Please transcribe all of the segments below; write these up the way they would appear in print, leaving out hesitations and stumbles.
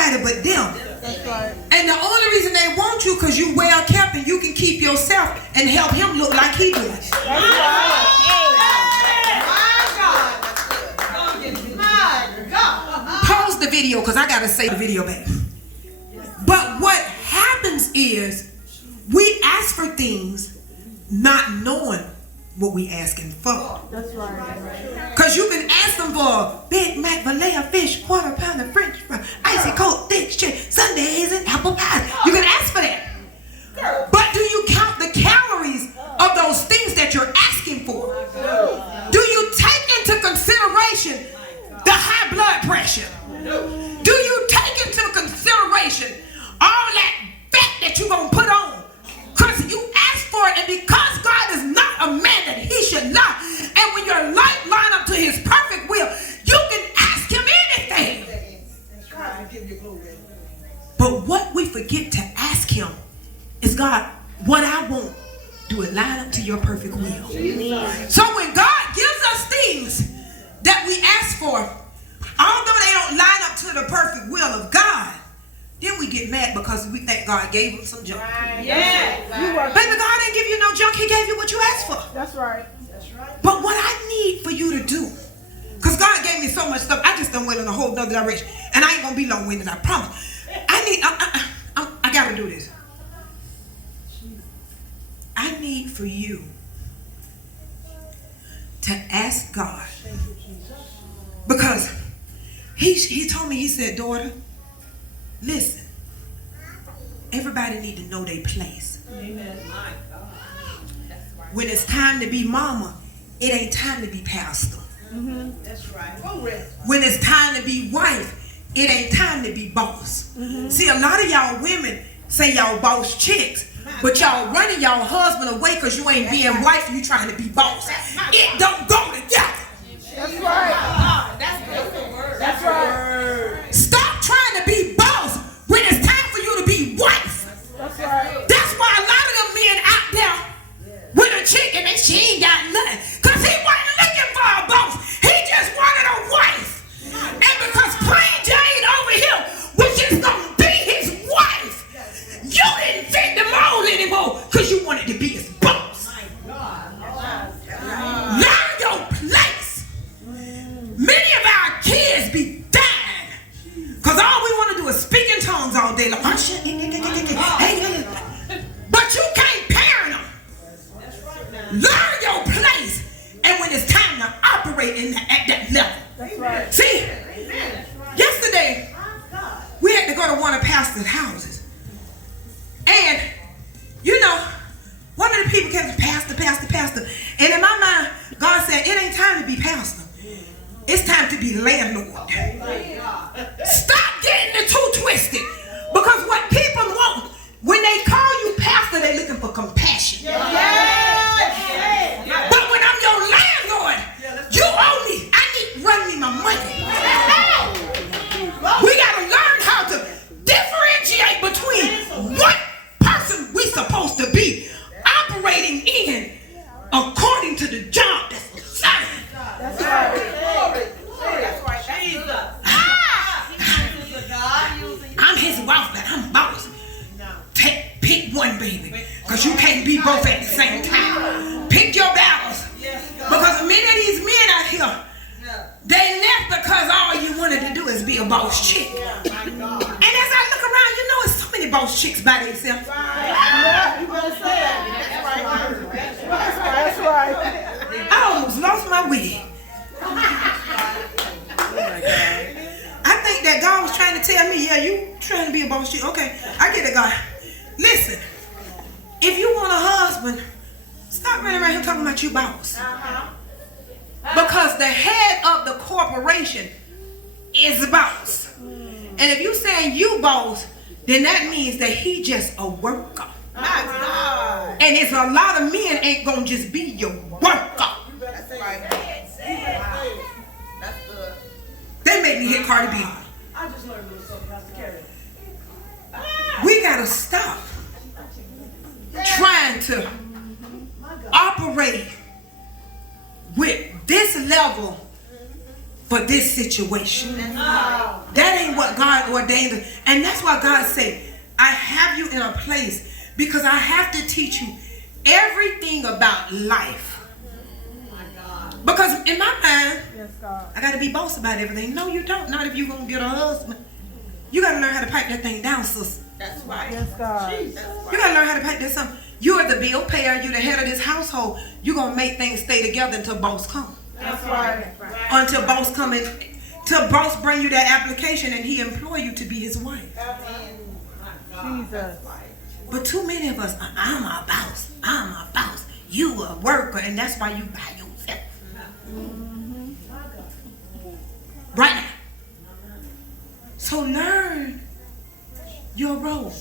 nobody but them. That's right. And the only reason they want you because you well kept and you can keep yourself and help him look like he does. That's right. Pause the video because I got to say the video back. But what happens is we ask for things not knowing what we asking for. That's right. Because you can ask them for a Big Mac, filet of fish, quarter pound of French fry, icy cold thick chicken, sundaes and apple pie. You can ask for that. But do you count the calories of those things that you're asking for? Do you take into consideration the high blood pressure? Do you take into consideration all that fat that you're going to put on? Because you ask for it, and because God is not a man that he should lie, and when your life line up to his perfect will, you can ask him anything. But what we forget to ask him is, God, what I want, do it line up to your perfect will? So when God gives us things that we ask for, although they don't line up to the perfect will of God, then we get mad because we think God gave him some junk. Yeah. Baby, God didn't give you no junk. He gave you what you asked for. That's right. But what I need for you to do, because God gave me so much stuff, I just done went in a whole other direction. And I ain't going to be long-winded, I promise. I got to do this. I need for you to ask God. Because he told me, he said, daughter, listen, everybody need to know their place. Amen. When it's time to be mama, it ain't time to be pastor. That's right. When it's time to be wife, it ain't time to be boss. See, a lot of y'all women say y'all boss chicks, but y'all running y'all husband away because you ain't being wife and you trying to be boss. It don't go together. That's right. That's right. Stop trying to be boss when it's time for you to be wife. That's right. That's why a lot of them men out there with a chick and she ain't got nothing. Because he wasn't looking for a boss. He just wanted a wife. And because plain Jane over here, which is going to be his wife, you didn't fit the mold anymore because you wanted to be his boss. Learn your place. Many of our kids be dying because all we want to do is speak in tongues all day long. But you can't parent them. Learn your place. And when it's time to operate at that level. That's right. See, yesterday we had to go to one of Pastor's houses. And, you know, one of the people kept pastor. And in my mind, God said, it ain't time to be pastor. It's time to be landlord. Stop getting the two twisted. Because what people want, when they call you pastor, they're looking for compassion. But when I'm your landlord, you owe me. I need to run me my money. We got to learn how to differentiate between what person we supposed to be operating in according to the job that's assigned. That's right. I'm his wife, but I'm boss. Pick one, baby, because you can't be both at the same time. Pick your battles. Because many of these men out here, they left because all you wanted to do is be a boss chick. And as I look around, you know, there's so many boss chicks by themselves. Yeah, you better say that. That's right. I almost lost my wig. I think that God was trying to tell me, yeah, you trying to be a boss chick. Okay, I get it, God. Listen, if you want a husband, stop running around here talking about you boss. Because the head of the corporation is the boss. And if you saying you boss, then that means that he just a worker. And it's a lot of men ain't gonna just be your worker. That's right. They make me hit Cardi B. I just learned a little something, Pastor Carrie. We gotta stop trying to operate with this level for this situation. That ain't what God ordained. And that's why God said, I have you in a place because I have to teach you everything about life. Because in my mind, I got to be boss about everything. No, you don't. Not if you're going to get a husband. You got to learn how to pipe that thing down, sister. That's right. Yes, God. You got to learn how to pipe that something. You are the bill payer. You're the head of this household. You're going to make things stay together until boss comes. That's right. Until boss come in. Till boss bring you that application and he employ you to be his wife. Jesus. But too many of us, I'm a boss. I'm a boss. You a worker, and that's why you buy yourself. Right now. So learn your role.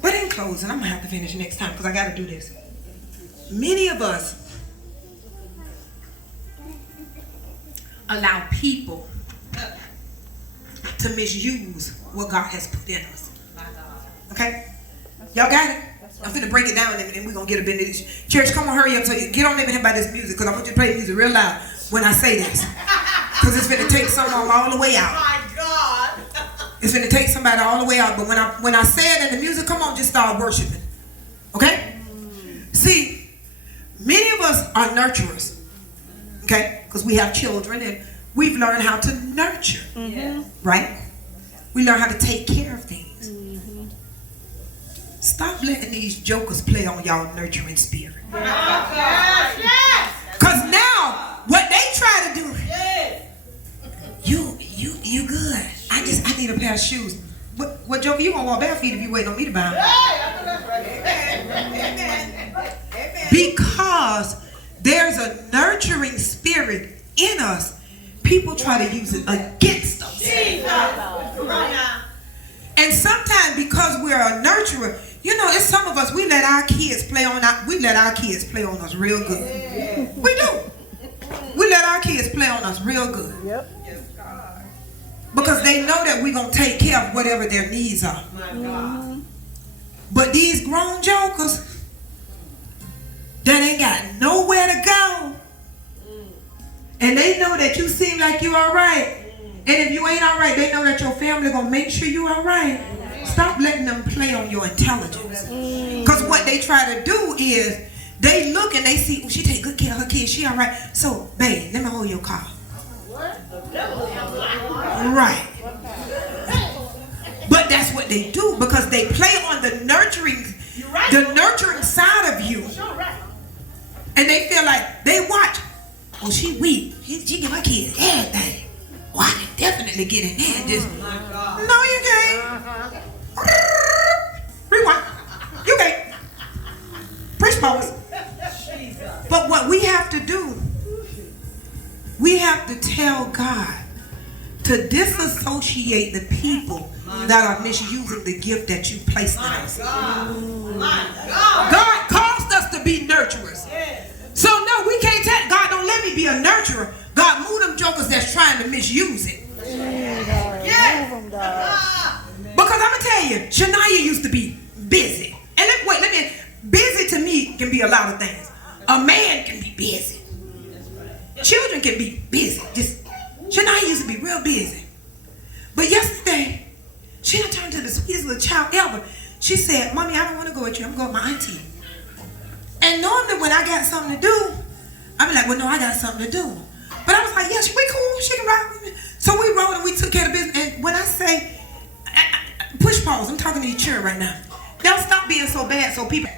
But in closing, I'm going to have to finish next time because I got to do this. Many of us allow people to misuse what God has put in us. Okay? Y'all got it? I'm finna break it down and we're going to get a benediction. Church, come on, hurry up. So you get on in here by this music because I want you to play the music real loud when I say this. Because it's finna take someone all the way out. My God. It's finna take somebody all the way out. But when I say it in the music, come on, just start worshiping. Okay? See, many of us are nurturers. Okay? Because we have children and we've learned how to nurture. Right? We learn how to take care of things. Stop letting these jokers play on y'all nurturing spirit. Because now, what they try to do, you good. I need a pair of shoes. What joker, you gonna walk bare feet if you wait on me to buy them? Because there's a nurturing spirit in us. People try to use it against us. And sometimes because we're a nurturer, you know, it's some of us, we let our kids play on us real good. We do. We let our kids play on us real good. Yep. Because they know that we're going to take care of whatever their needs are. But these grown jokers that ain't got nowhere to go, and they know that you seem like you all right, and if you ain't all right, they know that your family going to make sure you all right. Stop letting them play on your intelligence. Because what they try to do is they look and they see, oh, she take good care of her kids. She all right. So, babe, let me hold your car. Right. But that's what they do because they play on the nurturing side of you. And they feel like they watch. Oh, she weak. She give her kids everything. Oh, I can definitely get in there and just. No, you can't. Rewind. You can't. Push pause. But what we have to do, we have to tell God to disassociate the people that are misusing the gift that you placed in us. God caused us to be nurturers. So no, we can't tell God, don't let me be a nurturer. God, move them jokers that's trying to misuse it. Because I'm going to tell you, Shania used to be busy. And busy to me can be a lot of things. A man can be busy. Children can be busy. Shania used to be real busy. But yesterday, she done turned to the sweetest little child ever. She said, Mommy, I don't want to go with you. I'm going with my auntie. And normally when I got something to do, I be like, well, no, I got something to do. But I was like, yeah, we cool. She can ride with me. So we rode and we took care of business. And when I say, push pause, I'm talking to your children right now. Y'all stop being so bad so people,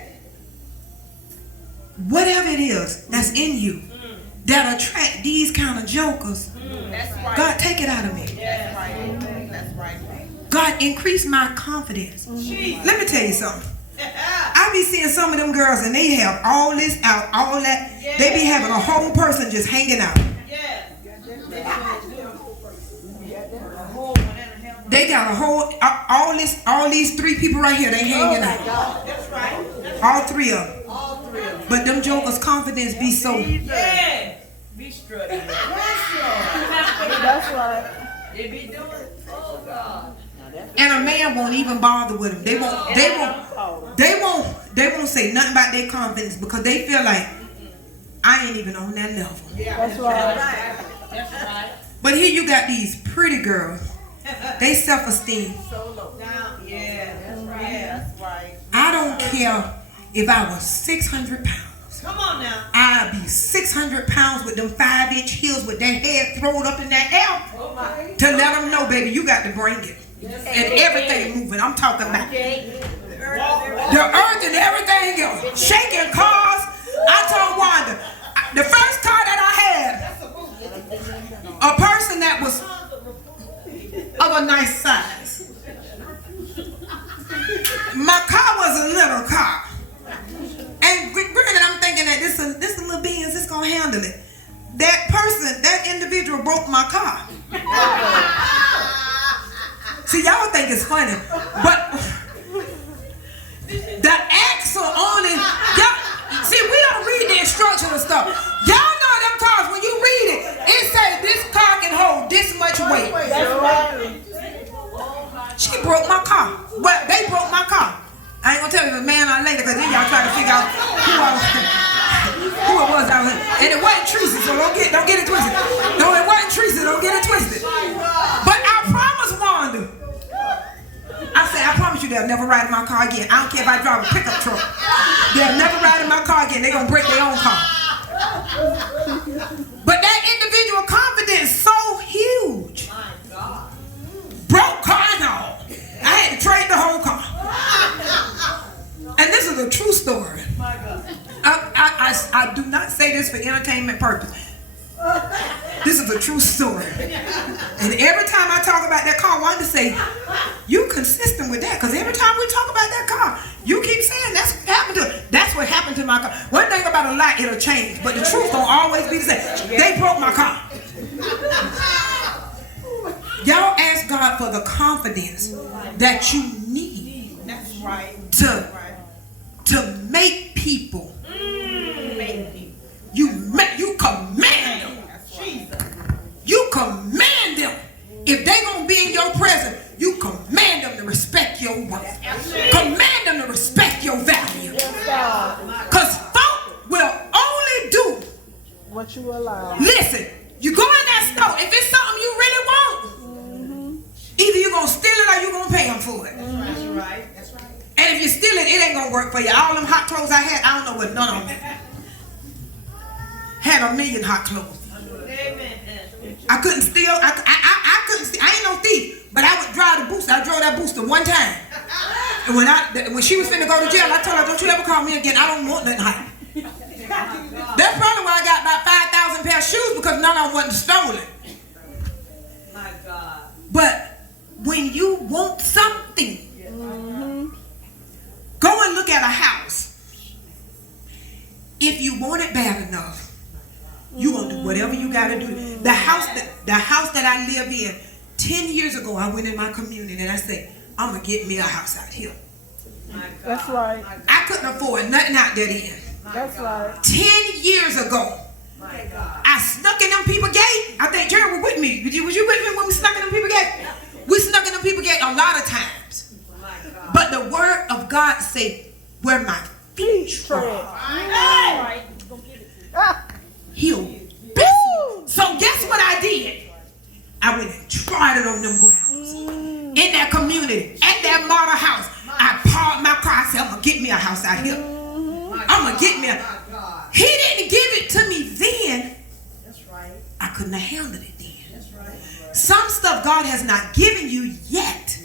whatever it is that's in you that attract these kind of jokers, God, take it out of me. That's right. God, increase my confidence. Let me tell you something. I be seeing some of them girls and they have all this out, all that. They be having a whole person just hanging out. They got a whole, all these three people right here, they hanging out. That's right. All three of them. But them jokers' confidence be so. Be struggling. That's right. They be doing it. Oh God. And a man won't even bother with them. They won't say nothing about their confidence because they feel like I ain't even on that level. That's right. That's right. But here you got these pretty girls. They self-esteem. So low. Down. Yeah, that's right. Yeah, that's right. I don't care if I was 600 pounds. Come on now. I'd be 600 pounds with them 5-inch heels with that head thrown up in that air. Oh my. To let them know, baby, you got to bring it. And everything moving. I'm talking about the earth and everything else. Shaking cars. I told Wanda, the first car that I had, a person that was of a nice size. My car was a little car. And granted, I'm thinking that this a little Benz, it's going to handle it. That person, that individual broke my car. See, y'all think it's funny, but the axle on it, see, we don't read the instructional stuff. Y'all know them cars, when you read it, it says this car can hold this much weight. She broke my car. Well, they broke my car. I ain't gonna tell you the man or lady, because then y'all try to figure out who it was out here. And it wasn't Teresa, so don't get it twisted. No, it wasn't Teresa, don't get it twisted. But I promise Wanda, I said, I promise you they'll never ride in my car again. I don't care if I drive a pickup truck. They'll never ride in my car again. They're going to break their own car. But that individual confidence is so huge. My God. Broke car and all. I had to trade the whole car. And this is a true story. My God. I do not say this for entertainment purpose. This is a true story. And every time I talk about that car, I want to say, you consistent with that. Because every time we talk about that car, you keep saying that's what happened to my car. One thing about a lie, it'll change. But the truth don't always be the same. They broke my car. Y'all ask God for the confidence that you need. That's right. To make people. You command them. You command them. If they gonna be in your presence, you command them to respect your worth. Command them to respect your value. Because folk will only do what you allow. Listen, you go in that store. If it's something you really want, either you're gonna steal it or you're gonna pay them for it. That's right. That's right. And if you steal it, it ain't gonna work for you. All them hot clothes I had, I don't know what none of them. Had a million hot clothes. Amen. I couldn't steal. I couldn't steal. I ain't no thief, but I would drive the booster. I drove that booster one time. And when she was finna go to jail, I told her, don't you ever call me again. I don't want nothing hot. That's probably why I got about 5,000 pair of shoes, because none of them wasn't stolen. My God. But when you want something, go and look at a house. If you want it bad enough, you gonna do whatever you gotta do. The house that I live in, 10 years ago, I went in my community and I said, I'm gonna get me a house out here. That's right. I couldn't afford nothing out there then. That's right. 10 years ago, My God. I snuck in them people gate. I think Jerry was with me. Was you with me when we snuck in them people gate? We snuck in them people gate a lot of times. My God. But the word of God say, where my feet tread, he'll bless you. So guess what I did? I went and tried it on them grounds. In that community, at that model house. I parked my car. I said, I'm going to get me a house out here. I'm going to get me a... He didn't give it to me then. That's right. I couldn't have handled it then. That's right. Some stuff God has not given you yet,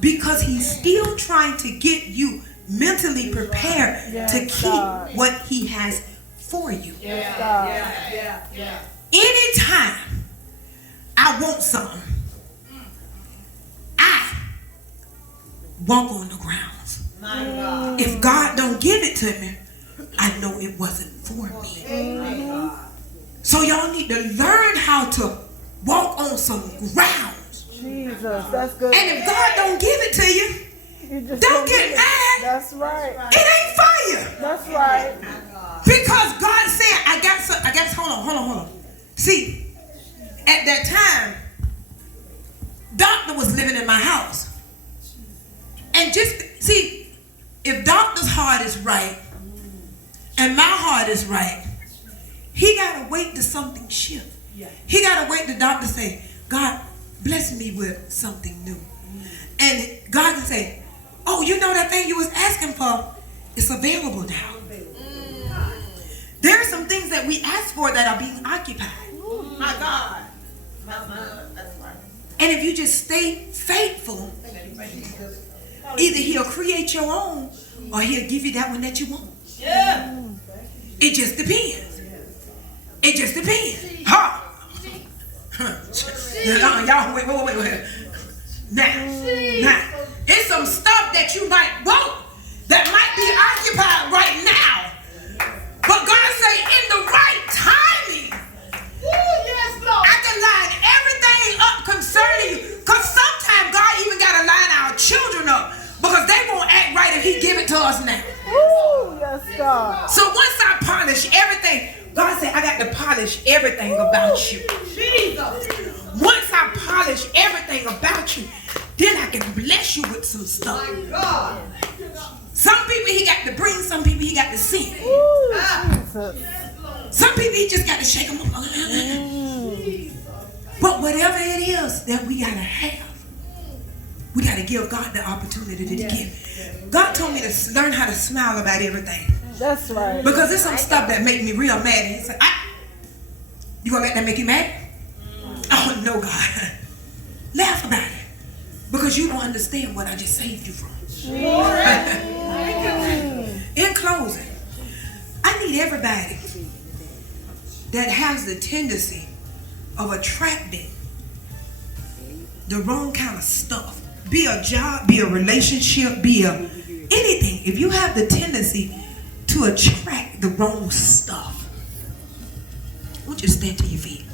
because he's still trying to get you mentally prepared to keep what he has for you. Yeah. Anytime I want something, I walk on the grounds. My God. If God don't give it to me, I know it wasn't for me. My God. So y'all need to learn how to walk on some grounds. Jesus, that's good. And if God don't give it to you, You just don't get mad. That's right. It ain't for you. That's right. Because God said, I got hold on. See, at that time, Doctor was living in my house. And just, see, if Doctor's heart is right, and my heart is right, he got to wait till something shifts. He got to wait the doctor say, God, bless me with something new. And God can say, oh, you know that thing you was asking for? It's available now. There are some things that we ask for that are being occupied. My God. That's right. And if you just stay faithful, either he'll create your own or he'll give you that one that you want. Yeah. It just depends. It just depends. Ha! Y'all, wait. Now, it's some stuff that you might want that might be occupied right now. But God say in the right timing, Yes, Lord. I can line everything up concerning you. Because sometimes God even got to line our children up because they won't act right if he give it to us now. Ooh, yes, God. So once I polish everything, God said I got to polish everything about you. Jesus. Once I polish everything about you, then I can bless you with some stuff. My God. Some people he got to bring, some people he got to send. Ooh, Jesus. Some people he just got to shake them up. But whatever it is that we got to have, we got to give God the opportunity to give. God told me to learn how to smile about everything. That's right. Because there's some stuff that make me real mad. And he's like, you gonna let that make you mad? Oh no, God. Laugh about it. Because you don't understand what I just saved you from. In closing, I need everybody that has the tendency of attracting the wrong kind of stuff. Be a job, be a relationship, be a anything. If you have the tendency to attract the wrong stuff, I want you to stand to your feet.